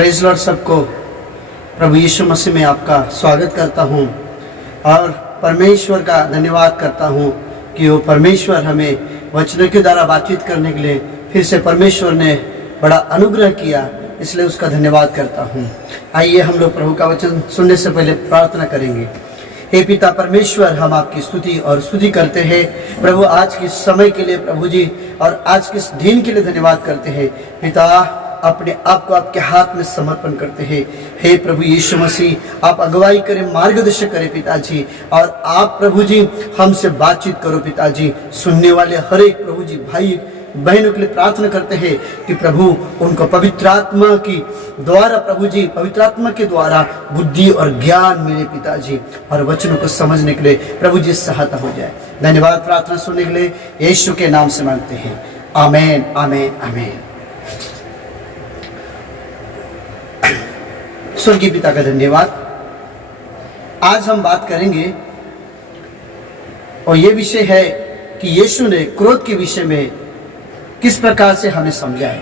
Praise Lord सबको प्रभु यीशु मसीह में आपका स्वागत करता हूँ और परमेश्वर का धन्यवाद करता हूँ कि वो परमेश्वर हमें वचनों के द्वारा बातचीत करने के लिए फिर से परमेश्वर ने बड़ा अनुग्रह किया, इसलिए उसका धन्यवाद करता हूँ। आइए हम लोग प्रभु का वचन सुनने से पहले प्रार्थना करेंगे। हे पिता परमेश्वर, हम आपकी स्तुति और स्तुति करते हैं प्रभु आज के समय के लिए प्रभु जी, और आज के इस दिन के लिए धन्यवाद करते हैं पिता। अपने आप को आपके हाथ में समर्पण करते हैं। हे प्रभु यीशु मसीह, आप अगुवाई करें, मार्गदर्शन करें पिताजी, और आप प्रभु जी हमसे बातचीत करो पिताजी। सुनने वाले हर एक प्रभु जी भाई बहनों के लिए प्रार्थना करते हैं कि प्रभु उनको पवित्र आत्मा की द्वारा प्रभु जी, पवित्र आत्मा के द्वारा बुद्धि और ज्ञान मिले पिताजी, और वचनों को समझने के लिए प्रभु जी सहायता हो जाए। धन्यवाद प्रार्थना सुनने के लिए यीशु के नाम से मांगते हैं, आमेन आमेन आमेन। स्वर्गीय पिता का धन्यवाद। आज हम बात करेंगे और ये विषय है कि यीशु ने क्रोध के विषय में किस प्रकार से हमें समझाया।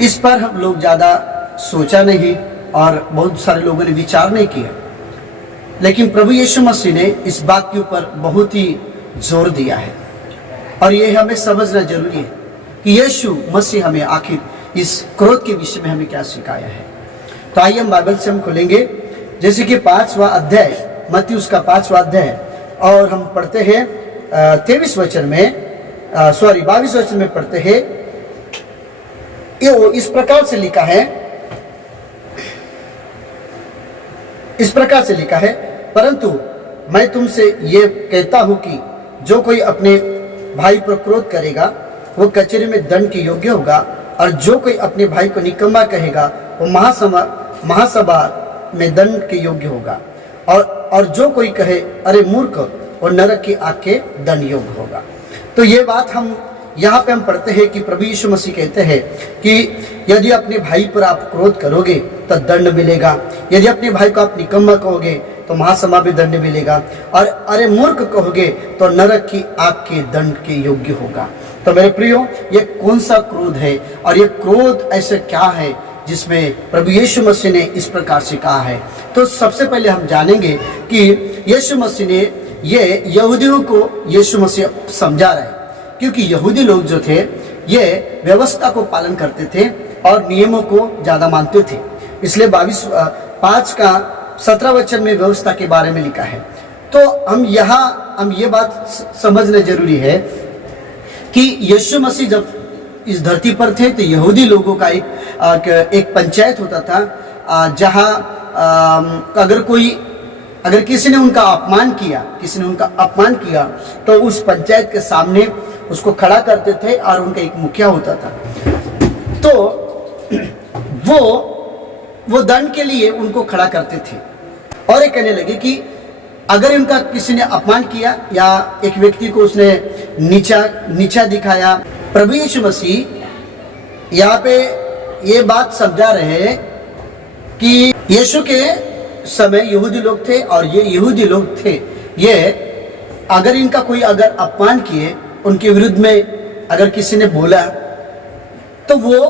इस पर हम लोग ज़्यादा सोचा नहीं और बहुत सारे लोगों ने विचार नहीं किया, लेकिन प्रभु यीशु मसीह ने इस बात के ऊपर बहुत ही जोर दिया है और ये हमें समझना जरूरी है कि यीशु मसीह हमें आखिर इस क्रोध के विषय में हमें क्या सिखाया है। तो आइए हम बाइबल से हम खोलेंगे, जैसे कि 5वां अध्याय, मत्ती उसका 5वां अध्याय, और हम पढ़ते हैं 22 वचन में पढ़ते हैं। ये इस प्रकार से लिखा है, परंतु मैं तुमसे ये कहता हूं कि जो कोई अपने भाई पर क्रोध करेगा वो कचहरी में दंड के योग्य होगा, और जो कोई अपने भाई को निकम्मा कहेगा वो महासभा में दंड के योग्य होगा, और जो कोई कहे अरे मूर्ख, और नरक की आग के दंड योग्य होगा। तो ये बात हम यहाँ पे हम पढ़ते हैं कि प्रभु यीशु मसीह कहते हैं कि यदि अपने भाई पर आप क्रोध करोगे तो दंड मिलेगा, यदि अपने भाई को आप निकम्मा कहोगे तो महासभा में दंड मिलेगा, और अरे मूर्ख कहोगे तो नरक की आग के दंड के योग्य होगा। तो मेरे प्रियो, ये कौन सा क्रोध है और ये क्रोध ऐसे क्या है जिसमें प्रभु यीशु मसीह ने इस प्रकार से कहा है। तो सबसे पहले हम जानेंगे कि यीशु मसीह ने ये यहूदियों को यीशु मसीह समझा रहा है, क्योंकि यहूदी लोग जो थे ये व्यवस्था को पालन करते थे और नियमों को ज़्यादा मानते थे। इसलिए 5:17 वचन में व्यवस्था के बारे में लिखा है। तो हम ये बात समझना जरूरी है कि यीशु मसीह जब इस धरती पर थे तो यहूदी लोगों का एक पंचायत होता था, जहाँ अगर किसी ने उनका अपमान किया तो उस पंचायत के सामने उसको खड़ा करते थे और उनका एक मुखिया होता था। तो वो दंड के लिए उनको खड़ा करते थे, और ये कहने लगे कि अगर उनका किसी ने अपमान किया या एक व्यक्ति को उसने नीचा दिखाया, प्रभु यीशु मसीह यहाँ पे ये बात समझा रहे हैं कि यीशु के समय यहूदी लोग थे, और ये यहूदी लोग थे, ये अगर इनका कोई अगर अपमान किए, उनके विरुद्ध में अगर किसी ने बोला तो वो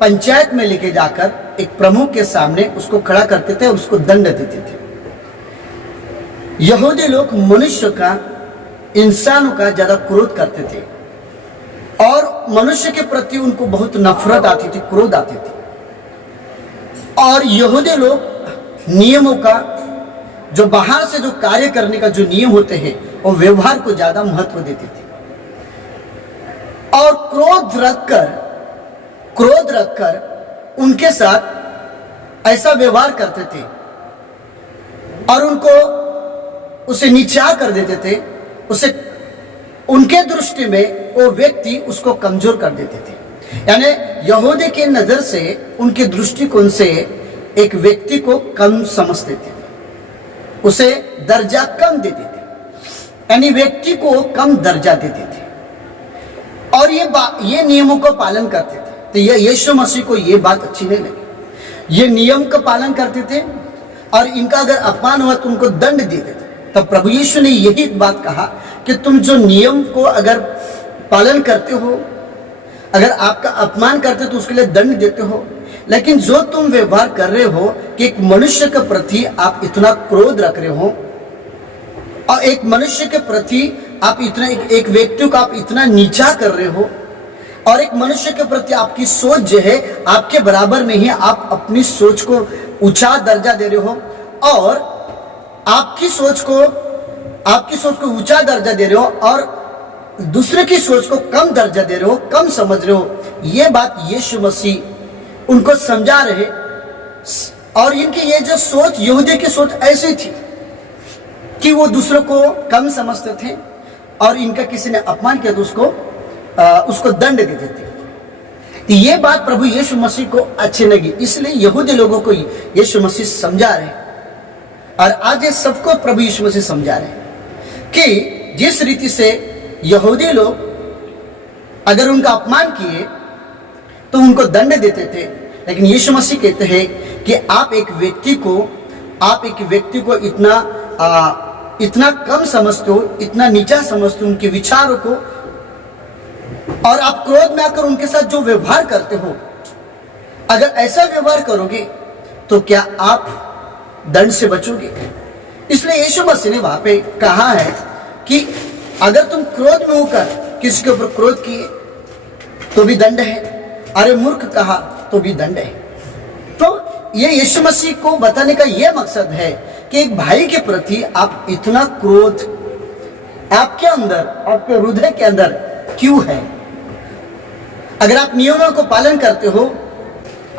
पंचायत में लेके जाकर एक प्रमुख के सामने उसको खड़ा करते थे और उसको दंड देते थे। यहूदी लोग मनुष्य का, इंसानों का ज्यादा क्रोध करते थे और मनुष्य के प्रति उनको बहुत नफरत आती थी, क्रोध आती थी। और यहूदी लोग नियमों का, जो बाहर से जो कार्य करने का जो नियम होते हैं, वो व्यवहार को ज्यादा महत्व देते थे, और क्रोध रखकर उनके साथ ऐसा व्यवहार करते थे और उनको उसे नीचा कर देते थे। उनके दृष्टि में वो व्यक्ति उसको कमजोर कर देते थे। यानी यहूदी के नजर से, उनके दृष्टिकोण से एक व्यक्ति को कम समझते थे, उसे दर्जा कम देते थे, यानी व्यक्ति को कम दर्जा देते थे, और ये नियमों का पालन करते थे। तो ये यीशु मसीह को ये बात अच्छी नहीं लगी। ये नियम का पालन करते थे और इनका अगर अपमान हुआ तो उनको दंड देते थे। तब प्रभु यीशु ने यही बात कहा कि तुम जो नियम को अगर पालन करते हो, अगर आपका अपमान करते तो उसके लिए दंड देते हो, लेकिन जो तुम व्यवहार कर रहे हो कि एक मनुष्य के प्रति आप इतना क्रोध रख रहे हो और एक मनुष्य के प्रति आप इतना एक व्यक्ति को आप इतना नीचा कर रहे हो और एक मनुष्य के प्रति आपकी सोच जो है आपके बराबर में ही आप अपनी सोच को ऊंचा दर्जा दे रहे हो और आपकी सोच को ऊंचा दर्जा दे रहे हो और दूसरे की सोच को कम दर्जा दे रहे हो, कम समझ रहे हो। ये बात यीशु मसीह उनको समझा रहे। और इनकी ये जो सोच, यहूदी की सोच ऐसी थी कि वो दूसरों को कम समझते थे और इनका किसी ने अपमान किया तो उसको दंड देते थे। तो ये बात प्रभु यीशु मसीह को अच्छी लगी, इसलिए यहूदी लोगों को यीशु मसीह समझा रहे और आज ये सबको प्रभु यीशु मसीह समझा रहे कि जिस रीति से यहूदी लोग अगर उनका अपमान किए तो उनको दंड देते थे, लेकिन यीशु मसीह कहते हैं कि आप एक व्यक्ति को इतना कम समझते हो, इतना नीचा समझते हो उनके विचारों को, और आप क्रोध में आकर उनके साथ जो व्यवहार करते हो, अगर ऐसा व्यवहार करोगे तो क्या आप दंड से बचोगे। इसलिए यीशु मसीह ने वहां पे कहा है कि अगर तुम क्रोध में होकर किसी के ऊपर क्रोध किए तो भी दंड है, अरे मूर्ख कहा तो भी दंड है। तो ये यीशु मसीह को बताने का यह मकसद है कि एक भाई के प्रति आप इतना क्रोध आपके अंदर, आपके हृदय के अंदर क्यों है। अगर आप नियमों को पालन करते हो,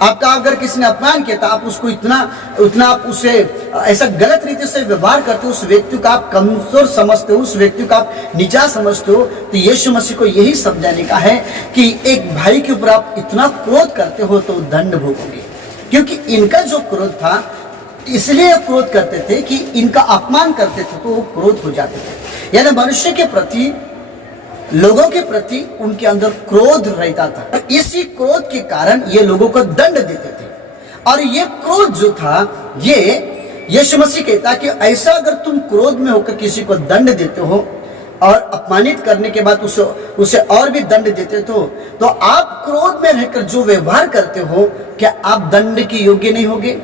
आपका अगर किसी ने अपमान किया तो आप उसको उतना आप उसे ऐसा गलत रीति से व्यवहार करते हो, उस व्यक्ति को आप कमजोर समझते हो, उस व्यक्ति को आप नीचा समझते हो। तो यीशु मसीह को यही समझाने का है कि एक भाई के ऊपर आप इतना क्रोध करते हो तो दंड भोगोगे। क्योंकि इनका जो क्रोध था इसलिए क्रोध करते थे कि इनका अपमान करते थे तो वो क्रोध हो जाते थे, यानी मनुष्य के प्रति, लोगों के प्रति उनके अंदर क्रोध रहता था। इसी क्रोध के कारण ये लोगों को दंड देते थे। और ये क्रोध जो था, ये यीशु मसीह कहता कि ऐसा अगर तुम क्रोध में होकर किसी को दंड देते हो और अपमानित करने के बाद उसे और भी दंड देते तो आप क्रोध में रहकर जो व्यवहार करते हो, क्या आप दंड के योग्य नहीं होगे।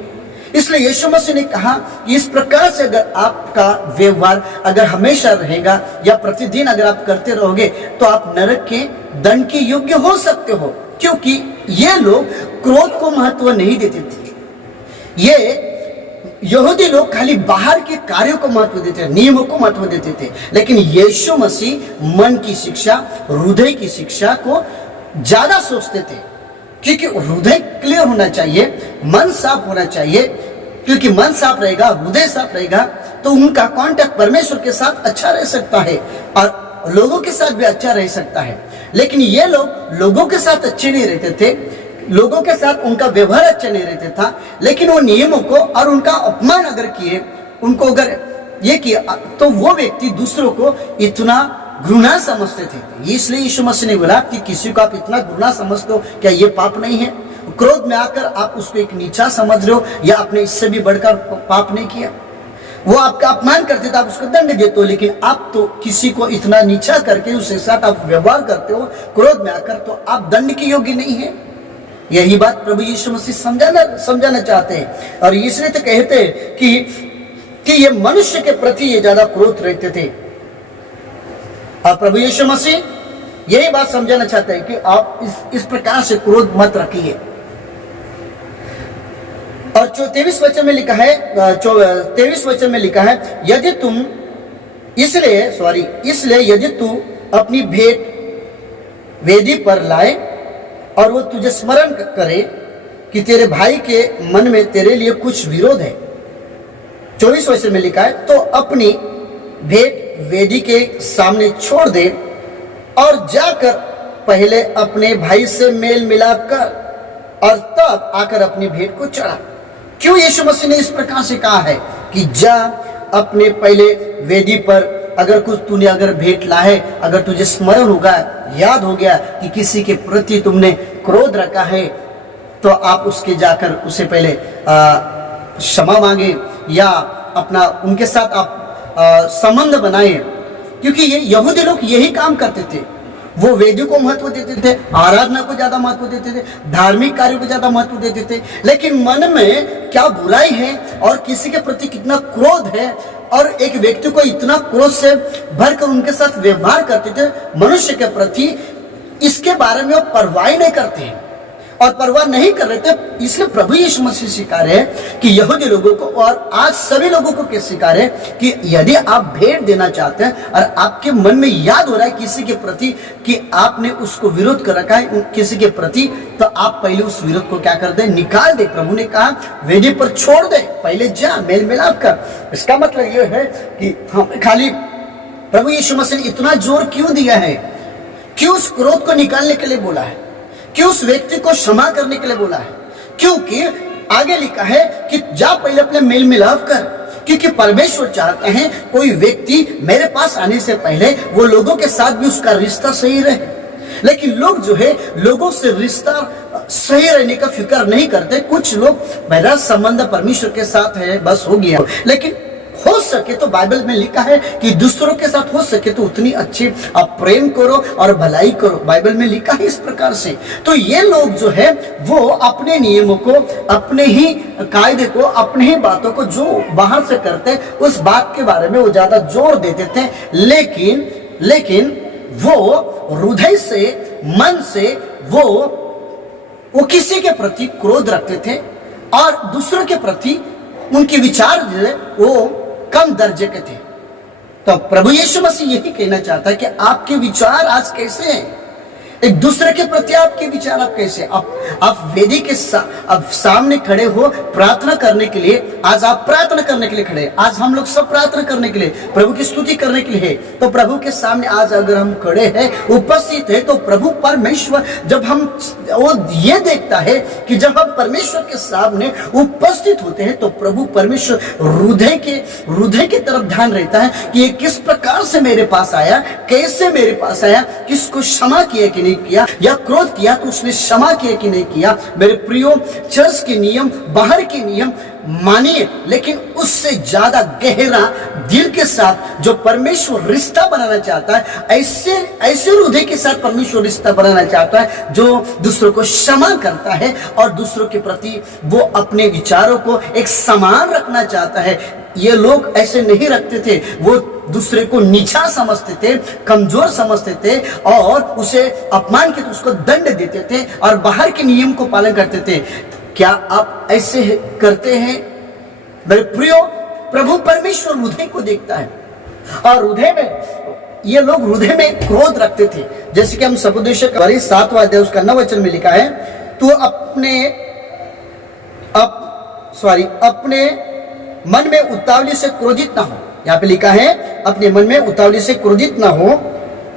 इसलिए यीशु मसीह ने कहा कि इस प्रकार से अगर आपका व्यवहार अगर हमेशा रहेगा या प्रतिदिन अगर आप करते रहोगे तो आप नरक के दंड के योग्य हो सकते हो। क्योंकि ये लोग क्रोध को महत्व नहीं देते थे। ये यहूदी लोग खाली बाहर के कार्यों को महत्व देते थे, नियमों को महत्व देते थे, लेकिन यीशु मसीह मन की शिक्षा, हृदय की शिक्षा को ज्यादा सोचते थे। क्योंकि हृदय क्लियर होना चाहिए, मन साफ होना चाहिए, क्योंकि मन साफ रहेगा, हृदय साफ रहेगा तो उनका कांटेक्ट परमेश्वर के साथ अच्छा रह सकता है और लोगों के साथ भी अच्छा रह सकता है। लेकिन ये लोग लोगों के साथ अच्छे नहीं रहते थे, लोगों के साथ उनका व्यवहार अच्छा नहीं रहता था, लेकिन वो नियमों को और उनका अपमान अगर किए, उनको अगर ये किया तो वो व्यक्ति दूसरों को इतना घृणा समझते थे। इसलिए यीशु मसीह ने बोला कि किसी को आप इतना घृणा समझते हो, क्या ये पाप नहीं है। क्रोध में आकर आप उसको एक नीचा समझ रहे हो या आपने इससे भी बढ़कर पाप नहीं किया। वो आपका अपमान करते तो आप उसको दंड देते हो, लेकिन आप तो किसी को इतना नीचा करके उसके साथ आप व्यवहार करते हो क्रोध में आकर, तो आप दंड के योग्य नहीं है। यही बात प्रभु यीशु मसीह समझाना चाहते हैं। और इसलिए तो कहते हैं कि ये मनुष्य के प्रति ये ज्यादा क्रोध रहते थे। और प्रभु यीशु मसीह यही बात समझाना चाहते हैं कि आप इस प्रकार से क्रोध मत रखिए। और 23 वचन में लिखा है, 23 वचन में लिखा है, इसलिए यदि तू अपनी भेंट वेदी पर लाए और वो तुझे स्मरण करे कि तेरे भाई के मन में तेरे लिए कुछ विरोध है। 24 वचन में लिखा है, तो अपनी भेंट वेदी के सामने छोड़ दे और जाकर पहले अपने भाई से मेल मिलाप कर और तब आकर अपनी भेंट को चढ़ा। क्यों यीशु मसीह ने इस प्रकार से कहा है कि जा अपने पहले वेदी पर, अगर कुछ तूने अगर भेंट ला है, अगर तुझे स्मरण होगा, याद हो गया कि किसी के प्रति तुमने क्रोध रखा है, तो आप उसके जाकर उसे पहले क्षमा मांगे या अपना उनके साथ आप संबंध बनाए। क्योंकि ये यहूदी लोग यही काम करते थे। वो वेदी को महत्व देते थे, आराधना को ज्यादा महत्व देते थे, धार्मिक कार्यों को ज्यादा महत्व देते थे। लेकिन मन में क्या बुराई है और किसी के प्रति कितना क्रोध है, और एक व्यक्ति को इतना क्रोध से भरकर उनके साथ व्यवहार करते थे मनुष्य के प्रति, इसके बारे में वो परवाह नहीं करते हैं और परवाह नहीं कर रहे थे। इसलिए प्रभु यीशु मसीह सिखा रहे हैं कि यहूदी लोगों को और आज सभी लोगों को क्या सिखा रहे हैं कि यदि आप भेंट देना चाहते हैं और आपके मन में याद हो रहा है किसी के प्रति कि आपने उसको विरोध कर रखा है किसी के प्रति, तो आप पहले उस विरोध को क्या कर दे, निकाल दे। प्रभु ने कहा वेदी पर छोड़ दे, पहले जा मेल मिलाप कर। इसका मतलब यह है कि हम खाली प्रभु यीशु मसीह ने इतना जोर क्यों दिया है, क्यों उस क्रोध को निकालने के लिए बोला है, क्यों उस व्यक्ति को क्षमा करने के लिए बोला है? क्योंकि आगे लिखा है कि जा पहले अपने मेल मिलाप कर, क्योंकि परमेश्वर चाहते हैं कोई व्यक्ति मेरे पास आने से पहले वो लोगों के साथ भी उसका रिश्ता सही रहे। लेकिन लोग जो है लोगों से रिश्ता सही रहने का फिक्र नहीं करते। कुछ लोग मेरा संबंध परमेश्वर के साथ है बस हो गया, लेकिन हो सके तो बाइबल में लिखा है कि दूसरों के साथ हो सके तो उतनी अच्छी आप प्रेम करो और भलाई करो, बाइबल में लिखा है इस प्रकार से। तो ये लोग जो है वो अपने नियमों को, अपने ही कायदे को, अपने ही बातों को जो बाहर से करते उस बात के बारे में वो ज्यादा जोर देते थे। लेकिन वो हृदय से, मन से वो किसी के प्रति क्रोध रखते थे और दूसरों के प्रति उनके विचार जो है वो कम दर्जे के थे। तो प्रभु यीशु मसीह यही कहना चाहता है कि आपके विचार आज कैसे हैं, एक दूसरे के प्रति आपके विचार आप कैसे, आप वेदी के अब सामने खड़े हो प्रार्थना करने के लिए। आज आप प्रार्थना करने के लिए खड़े, आज हम लोग सब प्रार्थना करने के लिए, प्रभु की स्तुति करने के लिए है। तो प्रभु के सामने आज अगर हम खड़े हैं, उपस्थित है, तो प्रभु परमेश्वर जब हम वो ये देखता है कि जब हम परमेश्वर के सामने उपस्थित होते हैं तो प्रभु परमेश्वर हृदय के तरफ ध्यान रहता है कि ये किस प्रकार से मेरे पास आया, कैसे मेरे पास आया, किसको क्षमा किया कि नहीं किया, या क्रोध किया तो उसने क्षमा किया कि नहीं किया। मेरे प्रियो, चर्च के नियम, बाहर के नियम मानिए, लेकिन उससे ज्यादा गहरा दिल के साथ जो परमेश्वर रिश्ता बनाना चाहता है, ऐसे हृदय के साथ परमेश्वर रिश्ता बनाना चाहता है जो दूसरों को क्षमा करता है और दूसरों के प्रति वो अपने विचारों को एक समान रखना चाहता है। ये लोग ऐसे नहीं रखते थे, वो दूसरे को नीचा समझते थे, कमजोर समझते थे और उसे अपमान के उसको दंड देते थे और बाहर के नियम को पालन करते थे। क्या आप ऐसे करते हैं? मेरे प्रियो, प्रभु परमेश्वर हृदय को देखता है और हृदय में ये लोग हृदय में क्रोध रखते थे। जैसे कि हम सबोदेश 7वां अध्याय उसका 9 वचन में लिखा है, तो अपने मन में उतावली से क्रोधित ना हो। यहाँ पे लिखा है अपने मन में उतावली से क्रोधित ना हो,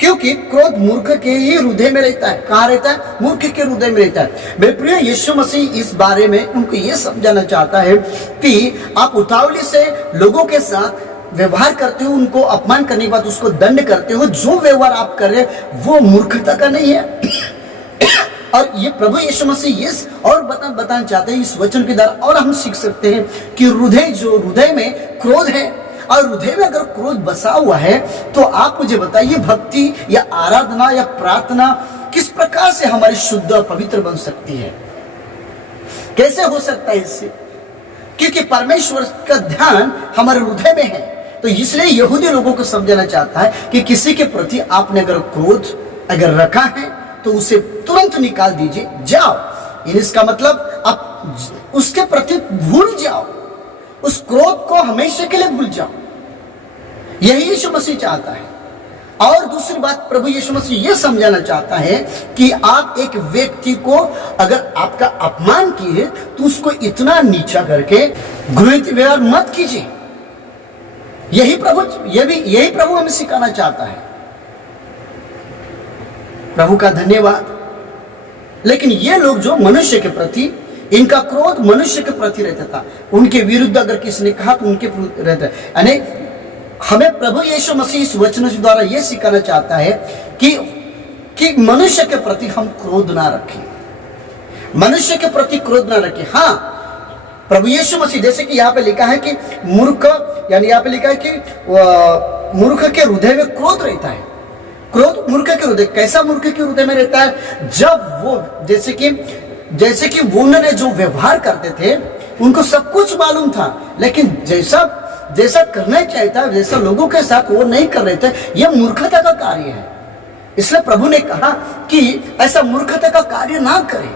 क्योंकि क्रोध मूर्ख के ही हृदय में रहता है। कहाँ रहता है? मूर्ख के हृदय में रहता है। मेरे प्रिय, यीशु मसीह इस बारे में उनको ये समझाना चाहता है कि आप उतावली से लोगों के साथ व्यवहार करते हो, उनको अपमान करने के बाद उसको दंड करते हो। जो व्यवहार आप कर रहे हो वो मूर्खता का नहीं है। और ये प्रभु यीशु मसीह ये और बताना चाहते हैं इस वचन के द्वारा, और हम सीख सकते हैं कि हृदय में क्रोध है और हृदय में अगर क्रोध बसा हुआ है तो आप मुझे बताइए भक्ति या आराधना या प्रार्थना किस प्रकार से हमारी शुद्ध और पवित्र बन सकती है? कैसे हो सकता है इससे? क्योंकि परमेश्वर का ध्यान हमारे हृदय में है। तो इसलिए यहूदी लोगों को समझाना चाहता है कि किसी के प्रति आपने अगर क्रोध अगर रखा है तो उसे तुरंत निकाल दीजिए, जाओ। इसका मतलब आप उसके प्रति भूल जाओ, उस क्रोध को हमेशा के लिए भूल जाओ। यही यीशु मसीह चाहता है। और दूसरी बात, प्रभु यीशु मसीह यह समझाना चाहता है कि आप एक व्यक्ति को अगर आपका अपमान किए तो उसको इतना नीचा करके घृणित व्यवहार मत कीजिए। यही प्रभु हमें सिखाना चाहता है। प्रभु का धन्यवाद। लेकिन ये लोग जो मनुष्य के प्रति, इनका क्रोध मनुष्य के प्रति रहता था, उनके विरुद्ध अगर किसी ने कहा तो उनके रहता है। यानी हमें प्रभु यीशु मसीह इस वचन के द्वारा यह सिखाना चाहता है कि मनुष्य के प्रति हम क्रोध ना रखें, मनुष्य के प्रति क्रोध ना रखें। हाँ, प्रभु यीशु मसीह जैसे कि यहाँ पे लिखा है कि मूर्ख, यानी यहाँ पे लिखा है कि मूर्ख के हृदय में क्रोध रहता है। क्रोध मूर्ख के हृदय, कैसा मूर्ख के हृदय में रहता है? जब वो जैसे कि वो उन्होंने जो व्यवहार करते थे उनको सब कुछ मालूम था, लेकिन जैसा करना चाहिए था वैसा लोगों के साथ वो नहीं कर रहे थे। यह मूर्खता का कार्य है। इसलिए प्रभु ने कहा कि ऐसा मूर्खता का कार्य ना करें।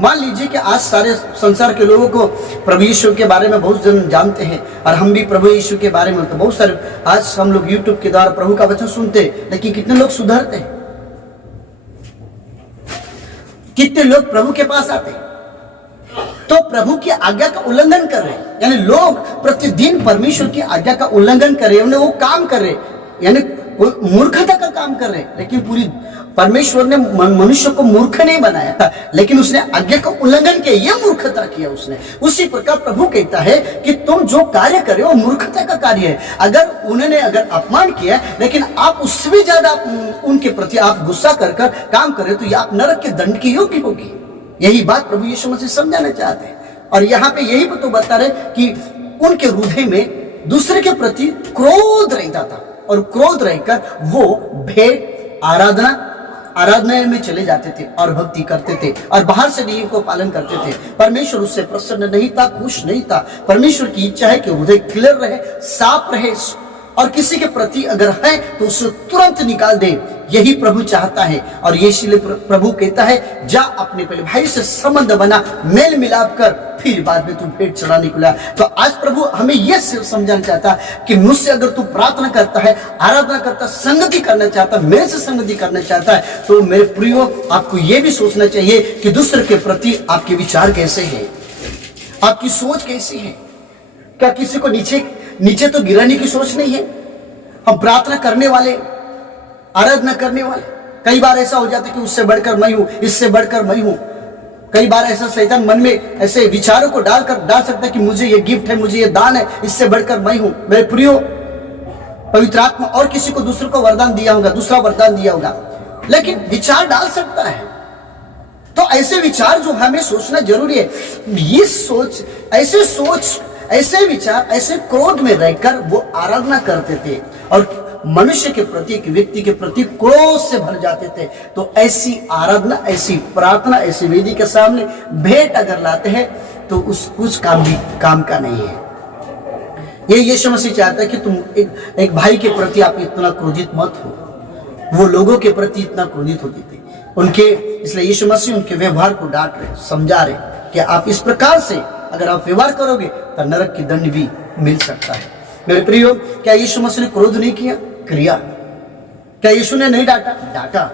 मान लीजिए कि आज सारे संसार के लोगों को प्रभु यीशु के बारे में बहुत जन जानते हैं, और हम भी प्रभु यीशु के बारे में तो बहुत सारे आज हम लोग यूट्यूब के द्वारा प्रभु का वचन सुनते, लेकिन कितने लोग सुधरते हैं? कितने लोग प्रभु के पास आते हैं? तो प्रभु की आज्ञा का उल्लंघन कर रहे हैं। यानी लोग प्रतिदिन परमेश्वर की आज्ञा का उल्लंघन कर रहे हैं, उन्हें वो काम कर रहे हैं, यानी मूर्खता का काम कर रहे हैं। लेकिन पूरी परमेश्वर ने मनुष्य को मूर्ख नहीं बनाया था, लेकिन उसने आज्ञा का उल्लंघन किया, यह मूर्खता किया उसने। उसी प्रकार प्रभु कहता है कि तुम जो कार्य करे वो मूर्खता का कार्य है। अगर अपमान किया, लेकिन आप उससे भी ज्यादा उनके प्रति आप गुस्सा कर काम करे, तो यह आप नरक के दंड के योग्य होगी। यही बात प्रभु यीशु मसीह समझाना चाहते हैं। और यहाँ पे यही तो बता रहे कि उनके हृदय में दूसरे के प्रति क्रोध रहता था, और क्रोध रहकर वो भेंट आराधना में चले जाते थे और भक्ति करते थे, और बाहर से नियम को पालन करते थे। परमेश्वर उससे प्रसन्न नहीं था, खुश नहीं था। परमेश्वर की इच्छा है कि हृदय क्लियर रहे, साफ रहे, और किसी के प्रति अगर है तो उसे तुरंत निकाल दे। यही प्रभु चाहता है। और ये इसलिए प्रभु कहता है, जा अपने पहले भाई से संबंध बना, मेल मिलाप कर, फिर बाद में तू भेंट चढ़ाने को ला। तो आज प्रभु हमें यह समझाना चाहता है कि मुझसे अगर तू प्रार्थना करता है, आराधना करता, संगति करना चाहता, मेरे से संगति करना चाहता है, तो मेरे प्रियो आपको यह भी सोचना चाहिए कि दूसरे के प्रति आपके विचार कैसे हैं, आपकी सोच कैसी है। क्या किसी को नीचे तो गिराने की सोच नहीं है? हम प्रार्थना करने वाले, आराधना करने वाले, कई बार ऐसा हो जाता है कि उससे बढ़कर मैं हूं, इससे बढ़कर मैं हूं। कई बार ऐसा शैतान मन में ऐसे विचारों को डाल सकता है कि मुझे ये गिफ्ट है, मुझे ये दान है, इससे बढ़कर मैं हूं। मेरे प्रियो, पवित्र आत्मा और किसी को दूसरे को वरदान दिया होगा, दूसरा वरदान दिया होगा, लेकिन विचार डाल सकता है। तो ऐसे विचार जो हमें सोचना जरूरी है। ये ऐसे विचार, ऐसे क्रोध में रहकर वो आराधना करते थे और मनुष्य के प्रति, एक व्यक्ति के प्रति क्रोध से भर जाते थे। तो ऐसी आराधना, ऐसी प्रार्थना, ऐसी वेदी के सामने भेंट अगर लाते हैं तो उस कुछ काम का नहीं है। ये यीशु मसीह चाहता है कि तुम एक भाई के प्रति आप इतना क्रोधित मत हो। वो लोगों के प्रति इतना क्रोधित होते थे उनके, इसलिए यीशु मसीह उनके व्यवहार को डांट रहे, समझा रहे कि आप इस प्रकार से अगर आप व्यवहार करोगे तो नरक की दंड भी मिल सकता है। मेरे प्रियो, क्या यीशु मसीह ने क्रोध नहीं किया? किया। क्या यीशु ने नहीं डांटा?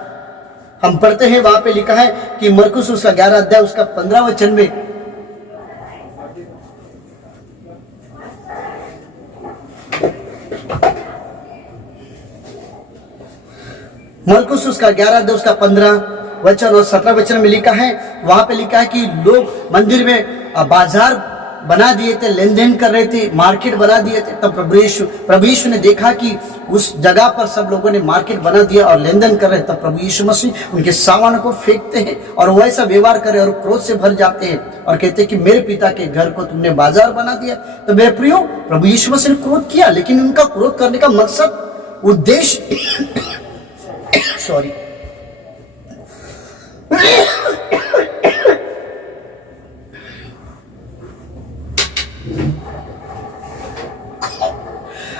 हम पढ़ते हैं, वहां पे लिखा है कि मरकुस उसका 11 अध्याय उसका 15 वचन में, मरकुस उसका 11 अध्याय उसका 15 वचन और 17 वचन में लिखा है, वहां पे लिखा है कि लोग मंदिर में बाजार बना दिए थे, लेन देन कर रहे थे, मार्केट बना दिए थे। तब प्रभु यीशु ने देखा कि उस जगह पर सब लोगों ने मार्केट बना दिया और लेन देन कर रहे। तब प्रभु यीशु मसीह उनके सामानों को फेंकते हैं और वैसा व्यवहार करे और क्रोध से भर जाते हैं और कहते हैं कि मेरे पिता के घर को तुमने बाजार बना दिया। तो मेरे प्रियो, प्रभु यीशु मसीह ने क्रोध किया, लेकिन उनका क्रोध करने का मकसद, उद्देश्य सॉरी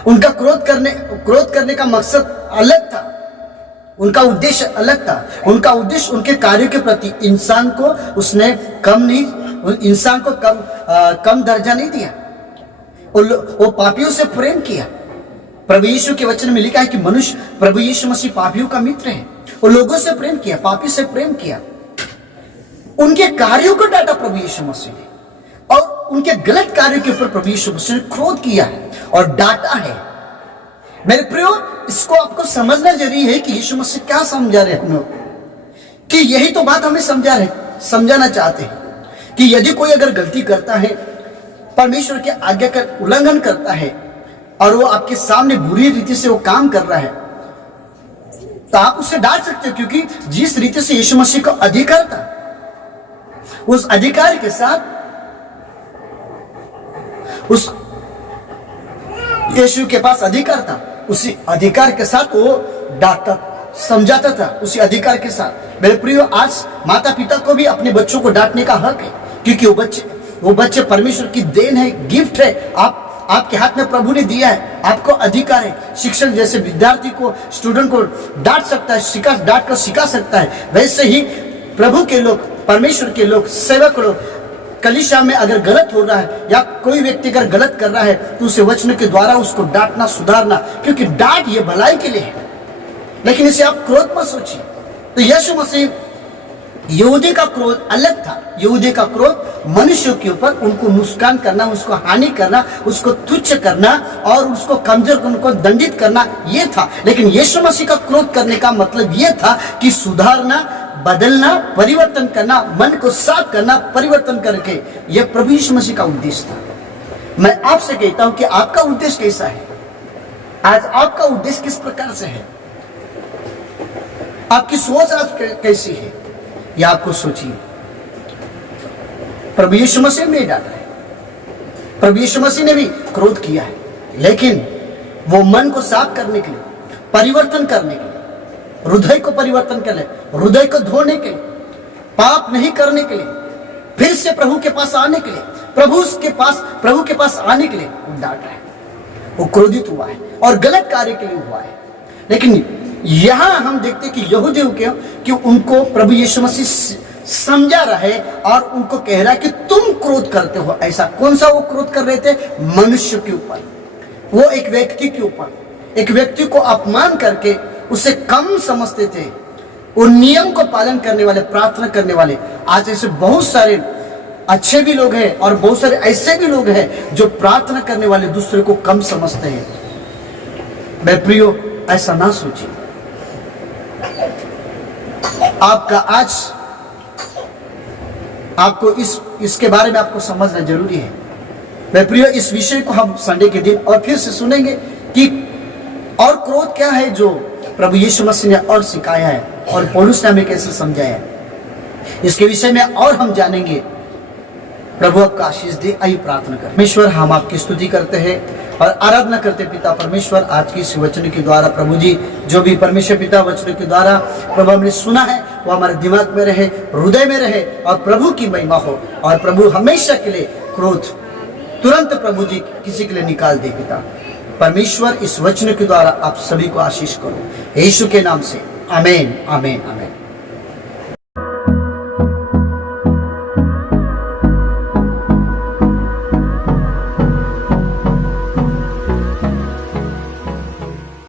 उनका क्रोध करने का मकसद अलग था, उनका उद्देश्य अलग था। उनका उद्देश्य उनके कार्यों के प्रति इंसान को उसने कम दर्जा नहीं दिया। वो पापियों से प्रेम किया। प्रभु यीशु के वचन में लिखा है कि मनुष्य, प्रभु यीशु मसीह पापियों का मित्र है। वो लोगों से प्रेम किया, पापी से प्रेम किया। उनके कार्यों को डांटा प्रभु यीशु मसीह ने, और उनके गलत कार्यों के ऊपर प्रभु यीशु मसीह ने क्रोध किया है और डांटा है। मेरे प्रियो, इसको आपको समझना जरूरी है कि यीशु मसीह क्या समझा रहे हमें, कि यही तो बात हमें समझाना चाहते हैं कि यदि कोई अगर गलती करता है, परमेश्वर की आज्ञा का उल्लंघन करता है और वो आपके सामने बुरी रीति से वो काम कर रहा है, तो आप उससे डांट सकते हो, क्योंकि जिस रीति से यीशु मसीह को अधिकार था, उस अधिकार के साथ उस यीशु के पास अधिकार था, उसी अधिकार के साथ वो डांटता समझाता था, उसी अधिकार के साथ। मेरे प्रियो, आज माता पिता को भी अपने बच्चों को डांटने का हक है, क्योंकि वो बच्चे परमेश्वर की देन है, गिफ्ट है। आपके हाथ में प्रभु ने दिया है, आपको अधिकार है। शिक्षक जैसे विद्यार्थी को, स्टूडेंट को डांट सकता है, डांट कर सिखा सकता है, वैसे ही प्रभु के लोग, परमेश्वर के लोग, सेवक लोग, कलीसिया में अगर गलत हो रहा है या कोई व्यक्ति अगर गलत कर रहा है तो उसे वचन के द्वारा उसको डांटना, सुधारना, क्योंकि डांट ये भलाई के लिए है। लेकिन इसे आप क्रोध मत सोचिए। तो यीशु मसीह, यहूदी का क्रोध अलग था। यहूदी का क्रोध मनुष्यों के ऊपर, उनको नुकसान करना, उसको हानि करना, उसको तुच्छ करना और उसको कमजोर, उनको दंडित करना, ये था। लेकिन यीशु मसीह का क्रोध करने का मतलब ये था कि सुधारना, बदलना, परिवर्तन करना, मन को साफ करना, परिवर्तन करके। यह प्रभु यीशु मसीह का उद्देश्य था। मैं आपसे कहता हूं कि आपका उद्देश्य कैसा है? आज आपका उद्देश्य किस प्रकार से है? आपकी सोच आज कैसी है, यह आपको सोचिए। प्रभु यीशु मसीह ने डांटा है, प्रभु यीशु मसीह ने भी क्रोध किया है, लेकिन वो मन को साफ करने के लिए, परिवर्तन करने के लिए, हृदय को परिवर्तन करने, हृदय को धोने के लिए, पाप नहीं करने के लिए, फिर से प्रभु के पास आने के लिए, प्रभु के पास आने के लिए वो डांटा है, वो क्रोधित हुआ है और गलत कार्य के लिए हुआ है। लेकिन यहां हम देखते कि यहूदियों कि उनको प्रभु यीशु मसीह समझा रहा है और उनको कह रहा है कि तुम क्रोध करते हो। ऐसा कौन सा वो क्रोध कर रहे थे? मनुष्य के ऊपर, वो एक व्यक्ति के ऊपर, एक व्यक्ति को अपमान करके उसे कम समझते थे। वो नियम को पालन करने वाले, प्रार्थना करने वाले, आज ऐसे बहुत सारे अच्छे भी लोग हैं और बहुत सारे ऐसे भी लोग हैं जो प्रार्थना करने वाले दूसरे को कम समझते हैं। मेरे प्रियो, ऐसा ना सोचिए। आपका आज आपको इसके बारे में आपको समझना जरूरी है। मेरे प्रियो, इस विषय को हम संडे के दिन और फिर से सुनेंगे कि और क्रोध क्या है जो प्रभु यीशु मसीह ने और सिखाया है और पौलुस ने हमें कैसे समझाया है। इसके विषय में और हम जानेंगे। प्रभु आपका आशीष दे। आइए प्रार्थना करें। परमेश्वर, हम आपकी स्तुति करते हैं और आराधना करते पिता परमेश्वर, आज की इस वचन के द्वारा प्रभु जी, जो भी परमेश्वर पिता वचन के द्वारा प्रभु हमने सुना है वो हमारे दिमाग में रहे, हृदय में रहे और प्रभु की महिमा हो। और प्रभु हमेशा के लिए क्रोध तुरंत प्रभु जी किसी के लिए निकाल दे पिता परमेश्वर। इस वचन के द्वारा आप सभी को आशीष करो, यीशु के नाम से, आमीन, आमीन, आमीन।